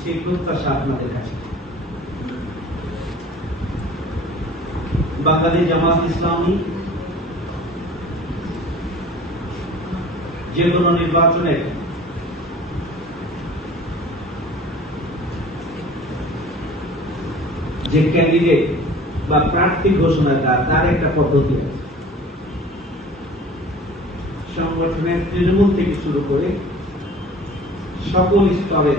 সেই প্রত্যাশা আপনাদের কাছে? বাংলাদেশ জামাত ইসলামী যে কোনো নির্বাচনে যে ক্যান্ডিডেট বা প্রার্থী ঘোষণা তার তার একটা পদ্ধতি আছে। সংগঠনের তৃণমূল থেকে শুরু করে সকল স্তরে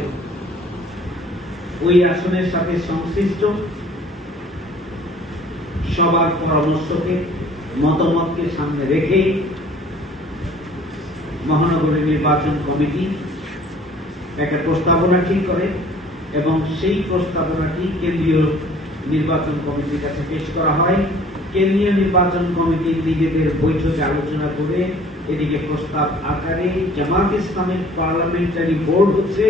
ওই আসনের সাথে সংশ্লিষ্ট সবার পরামর্শকে, মতামতকে সামনে রেখেই মহানগরী নির্বাচন কমিটি একটা প্রস্তাবনা ঠিক করে এবং সেই প্রস্তাবনাটি কেন্দ্রীয় নির্বাচন কমিটির কাছে পেশ করা হয়। কেন্দ্রীয় নির্বাচন কমিটি নিজেদের বৈঠকে আলোচনা করে এদিকে প্রস্তাব আকারে জামাত ইসলামের পার্লামেন্টারি বোর্ড হচ্ছে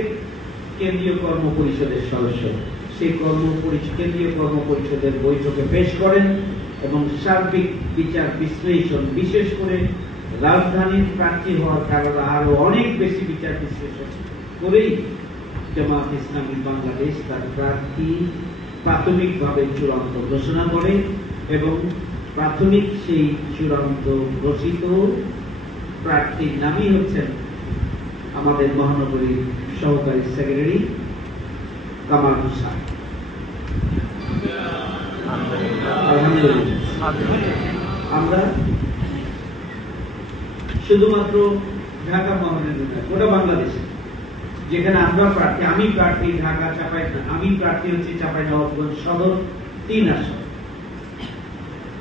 কেন্দ্রীয় কর্ম পরিষদের সদস্য। সেই কর্ম কেন্দ্রীয় কর্ম পরিষদের বৈঠকে পেশ করেন এবং সার্বিক বিচার বিশ্লেষণ বিশেষ করে রাজধানীর প্রার্থী হওয়ার কারণে আরও অনেক বেশি বিচার বিশ্লেষণ করেই জামাত ইসলামী বাংলাদেশ তার প্রার্থী প্রাথমিকভাবে চূড়ান্ত ঘোষণা করে এবং প্রাথমিক সেই চূড়ান্ত ঘোষিত প্রার্থীর নামই হচ্ছেন আমাদের মহানগরীর সহকারী সেক্রেটারি কামাল হোসেন। আমরা শুধুমাত্র ঢাকা মহানগরী নয় গোটা বাংলাদেশে, যেখানে আমরা প্রার্থী, আমি প্রার্থী ঢাকা চাপাই আমি প্রার্থী হচ্ছে চাপাই নবাবগঞ্জ সদর তিন আসন।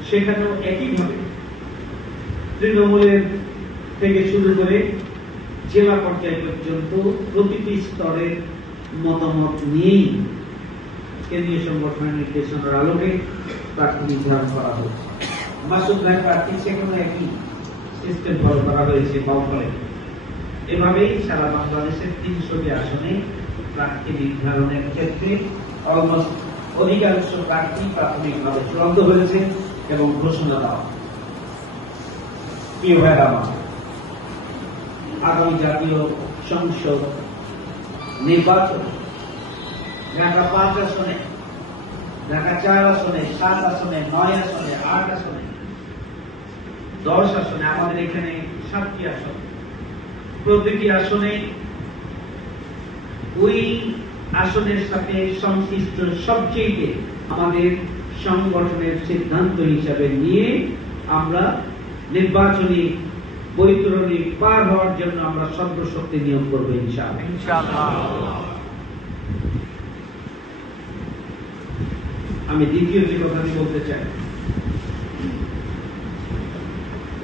সেখানেও একইভাবে তৃণমূলের থেকে শুরু করে জেলা পর্যায় পর্যন্ত প্রতিটি স্তরের মতামত নিয়েই কেন্দ্রীয় সংগঠনের নির্দেশনার আলোকে প্রার্থী নির্ধারণ করা হয়েছে। মাসুদ ভাই প্রার্থী সেখানে একই সিস্টেম ফলো করা হয়েছে বাউফলে। এভাবেই সারা বাংলাদেশের তিনশোটি আসনে প্রার্থী নির্ধারণের ক্ষেত্রে অলমোস্ট অধিকাংশ প্রার্থী প্রাথমিকভাবে চূড়ান্ত হয়েছে এবং ঘোষণা দেওয়া। প্রিয় ভাইরা আমার আগামী জাতীয় সংসদ নির্বাচন। ঢাকা পাঁচ আসনে, ঢাকা চার আসনে, সাত আসনে, নয় আসনে, আট আসনে, দশ আসনে, আমাদের এখানে সাতটি আসন। প্রতিটি আসনে ওই আসনের সাথে সংশ্লিষ্ট সবচেয়ে আমাদের সংগঠনের সিদ্ধান্ত হিসাবে নিয়ে আমরা নির্বাচনী বৈতরণী পার হওয়ার জন্য আমরা সর্বশক্তি নিয়োগ করব ইনশাআল্লাহ। আমি দ্বিতীয় যে কথাটি বলতে চাই